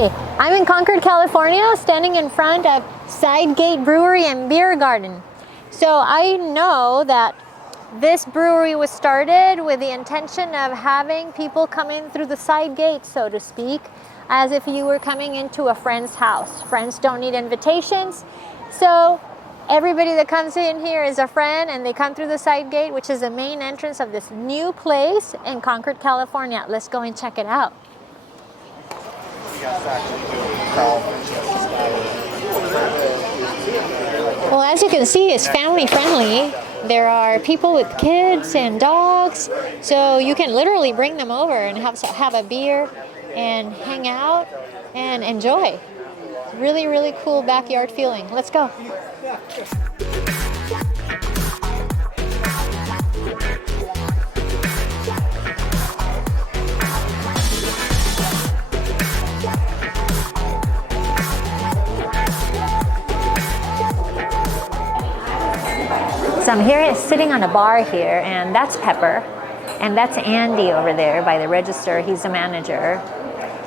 Hi, I'm in Concord, California, standing in front of Sidegate Brewery and Beer Garden. So I know that this brewery was started with the intention of having people come in through the side gate, so to speak, as if you were coming into a friend's house. Friends don't need invitations, so everybody that comes in here is a friend, and they come through the side gate, which is the main entrance of this new place in Concord, California. Let's go and check it out. Well, as you can see, it's family friendly. There are people with kids and dogs, so you can literally bring them over and have a beer and hang out and enjoy. Really, really cool backyard feeling. Let's go. So I'm here sitting on a bar here, and that's Pepper, and that's Andy over there by the register. He's the manager.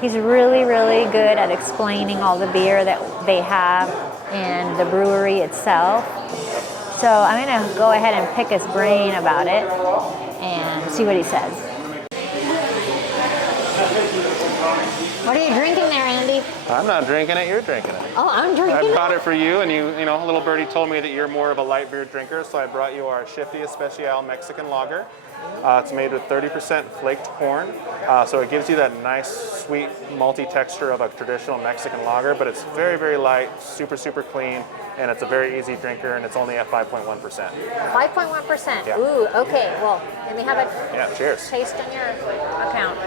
He's really, really good at explaining all the beer that they have and the brewery itself. So I'm gonna go ahead and pick his brain about it and see what he says. What are you drinking there, Andy? I'm not drinking it, you're drinking it. Oh, I'm drinking I it? brought it for you, and you know, little birdie told me that you're more of a light beer drinker, so I brought you our Shifty Especial Mexican Lager. It's made with 30% flaked corn, so it gives you that nice, sweet, malty texture of a traditional Mexican lager, but it's very, very light, super, super clean, and it's a very easy drinker, and it's only at 5.1%. 5.1%? Yeah. Ooh, okay, well, let me have a Yeah, cheers. taste on your account.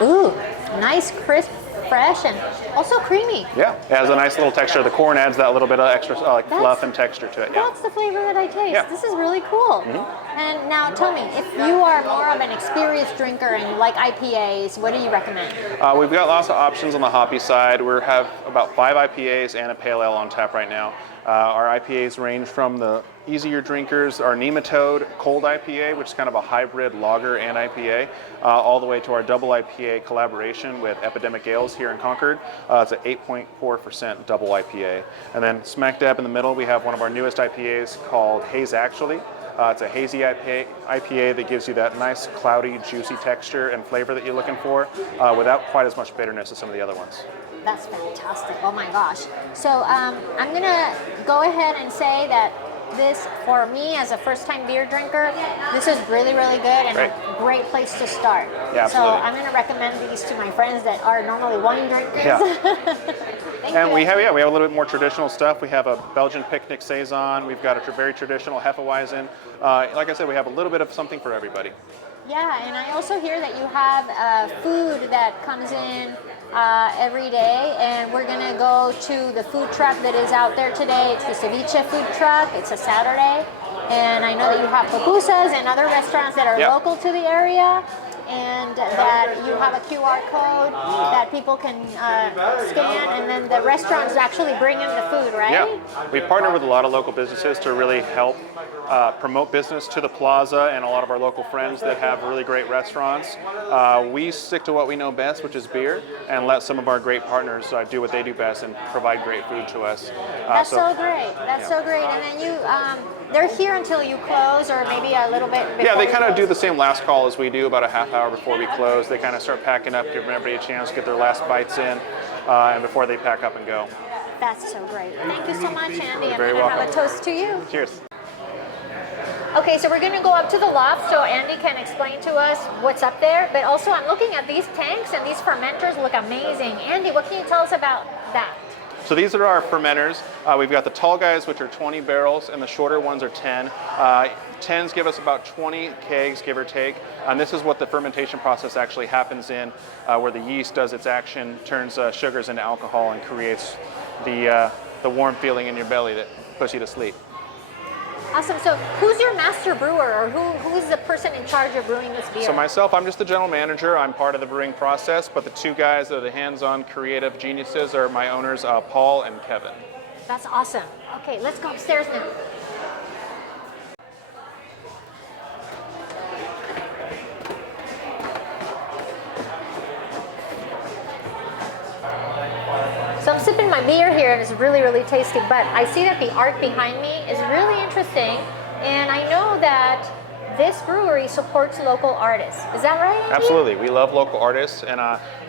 Ooh, nice, crisp, fresh, and also creamy. Yeah, it has a nice little texture. The corn adds that little bit of extra fluff and texture to it. Yeah. That's the flavor that I taste. Yeah. This is really cool. Mm-hmm. And now tell me, if you are more of an experienced drinker and you like IPAs, what do you recommend? We've got lots of options on the hoppy side. We have about 5 IPAs and a pale ale on tap right now. Our IPAs range from the easier drinkers, our Nematode Cold IPA, which is kind of a hybrid lager and IPA, all the way to our double IPA collaboration with Epidemic Ales here in Concord. It's an 8.4% double IPA. And then smack dab in the middle, we have one of our newest IPAs called Haze Actually. It's a hazy IPA that gives you that nice, cloudy, juicy texture and flavor that you're looking for without quite as much bitterness as some of the other ones. That's fantastic. Oh my gosh. So I'm going to go ahead and say that this, for me as a first-time beer drinker, this is really, really good and a great place to start. Yeah, absolutely. So I'm going to recommend these to my friends that are normally wine drinkers. Yeah. And we have a little bit more traditional stuff. We have a Belgian picnic saison. We've got a very traditional Hefeweizen. Like I said, we have a little bit of something for everybody. Yeah, and I also hear that you have food that comes in every day, and we're going to go to the food truck that is out there today. It's the Ceviche food truck. It's a Saturday, and I know that you have pupusas and other restaurants that are local to the area, and that you have a QR code that people can scan, and then the restaurants actually bring in the food, right? Yeah, we've partnered with a lot of local businesses to really help promote business to the plaza and a lot of our local friends that have really great restaurants. We stick to what we know best, which is beer, and let some of our great partners do what they do best and provide great food to us. That's so great. That's so great. And then you, they're here until you close, or maybe a little bit before. Yeah, they kind of do the same last call as we do, about a half hour before we close. They kind of start packing up, giving everybody a chance to get their last bites in, and before they pack up and go. That's so great. Thank you so much, Andy. You're very I'm going to welcome. have a toast to you. Cheers. Okay, so we're going to go up to the loft so Andy can explain to us what's up there. But also, I'm looking at these tanks, and these fermenters look amazing. Andy, what can you tell us about that? So these are our fermenters. We've got the tall guys, which are 20 barrels, and the shorter ones are 10. 10s give us about 20 kegs, give or take. And this is what the fermentation process actually happens in, where the yeast does its action, turns sugars into alcohol, and creates the warm feeling in your belly that puts you to sleep. Awesome. So who's your master brewer, or who is the person in charge of brewing this beer? So myself, I'm just the general manager. I'm part of the brewing process, but the two guys that are the hands-on creative geniuses are my owners, Paul and Kevin. That's awesome. Okay, let's go upstairs now. sipping my beer here and it's really, really tasty, but I see that the art behind me is really interesting, and I know that this brewery supports local artists. Is that right, Andy? Absolutely. We love local artists, and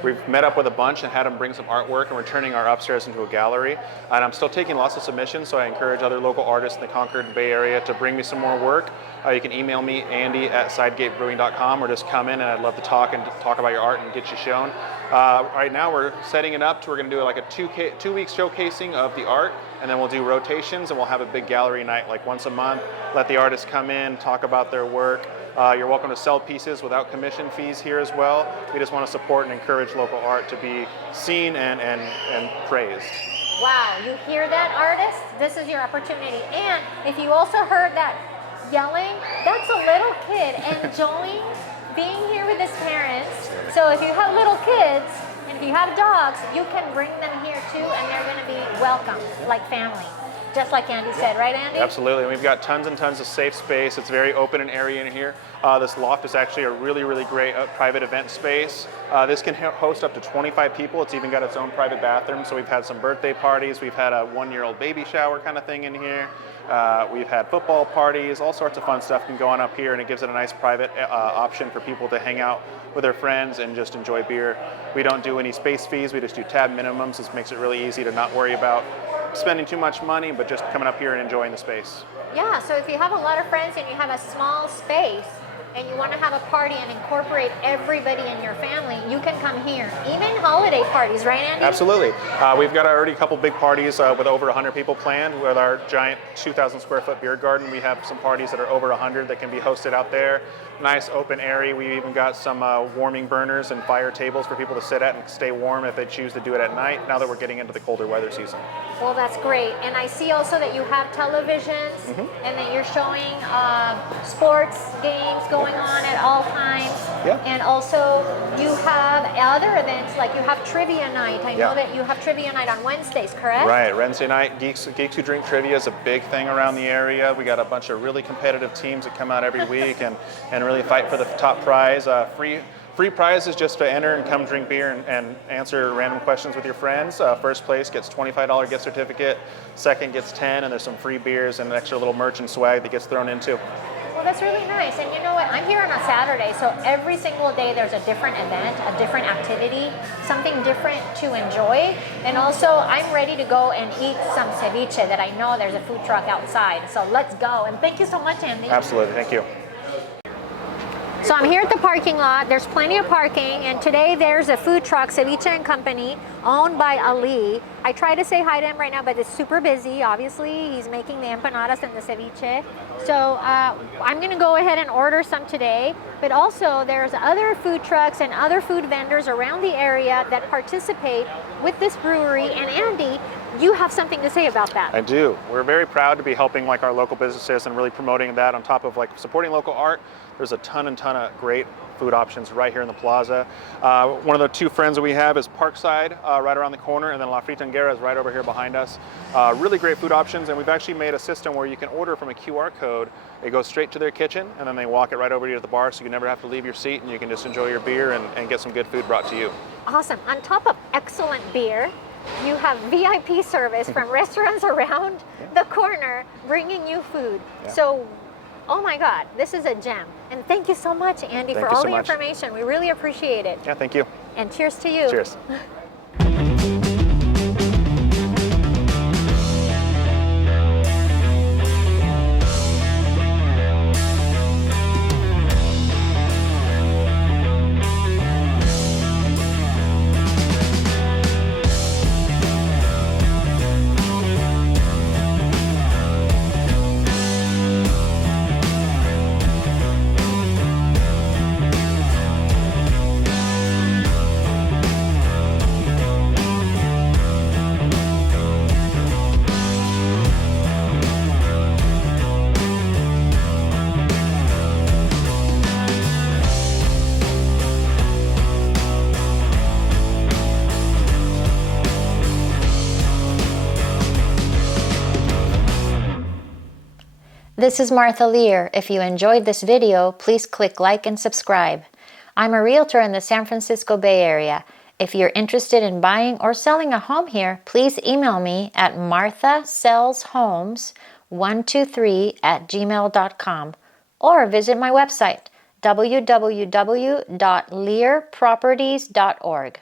we've met up with a bunch and had them bring some artwork, and we're turning our upstairs into a gallery. And I'm still taking lots of submissions, so I encourage other local artists in the Concord Bay Area to bring me some more work. You can email me, andy@sidegatebrewing.com, or just come in, and I'd love to talk about your art and get you shown. Right now we're setting it up to, we're going to do like a two-week showcasing of the art, and then we'll do rotations, and we'll have a big gallery night like once a month. Let the artists come in, talk about their work. You're welcome to sell pieces without commission fees here as well. We just want to support and encourage local art to be seen and praised. Wow, you hear that, artists? This is your opportunity. And if you also heard that yelling, that's a little kid enjoying being here with his parents. So if you have little kids and if you have dogs, you can bring them here too, and they're going to be welcome like family. Just like Andy said, right, Andy? Absolutely. We've got tons and tons of safe space. It's very open and airy in here. This loft is actually a really, really great private event space. This can host up to 25 people. It's even got its own private bathroom. So we've had some birthday parties. We've had a one-year-old baby shower kind of thing in here. We've had football parties. All sorts of fun stuff can go on up here, and it gives it a nice private option for people to hang out with their friends and just enjoy beer. We don't do any space fees. We just do tab minimums. This makes it really easy to not worry about spending too much money, but just coming up here and enjoying the space. Yeah, so if you have a lot of friends and you have a small space and you want to have a party and incorporate everybody in your family, you can come here. Even holiday parties, right, Andy? Absolutely. We've got already a couple big parties with over 100 people planned with our giant 2,000 square foot beer garden. We have some parties that are over 100 that can be hosted out there. Nice open area. We even got some warming burners and fire tables for people to sit at and stay warm if they choose to do it at night, now that we're getting into the colder weather season. Well, that's great. And I see also that you have televisions and that you're showing sports games going on at all times. Yeah. And also you have other events, like you have trivia night. I know that you have trivia night on Wednesdays, correct? Right. Wednesday night, Geeks Who Drink Trivia is a big thing around the area. We got a bunch of really competitive teams that come out every week and really fight for the top prize. Free prizes just to enter and come drink beer and answer random questions with your friends. First place gets $25 gift certificate, second gets 10, and there's some free beers and extra little merch and swag that gets thrown in too. Well, that's really nice. And you know what? I'm here on a Saturday, so every single day there's a different event, a different activity, something different to enjoy. And also, I'm ready to go and eat some ceviche that I know there's a food truck outside. So let's go. And thank you so much, Andy. Absolutely. Thank you. So I'm here at the parking lot. There's plenty of parking, and today there's a food truck, Ceviche and Company, owned by Ali. I try to say hi to him right now, but it's super busy. Obviously, he's making the empanadas and the ceviche. So I'm gonna go ahead and order some today, but also there's other food trucks and other food vendors around the area that participate with this brewery. And Andy, you have something to say about that. I do. We're very proud to be helping like our local businesses and really promoting that on top of like supporting local art. There's a ton of great food options right here in the plaza. One of the two friends that we have is Parkside, right around the corner, and then La Fritanguera is right over here behind us. Really great food options, and we've actually made a system where you can order from a QR code. It goes straight to their kitchen, and then they walk it right over to you at the bar, so you never have to leave your seat, and you can just enjoy your beer and get some good food brought to you. Awesome. On top of excellent beer, you have VIP service from restaurants around the corner bringing you food. Yeah. So, oh my God, this is a gem. And thank you so much, Andy, for all the information. We really appreciate it. Yeah, thank you. And cheers to you. Cheers. This is Martha Lear. If you enjoyed this video, please click like and subscribe. I'm a realtor in the San Francisco Bay Area. If you're interested in buying or selling a home here, please email me at marthasellshomes123@gmail.com or visit my website www.learproperties.org.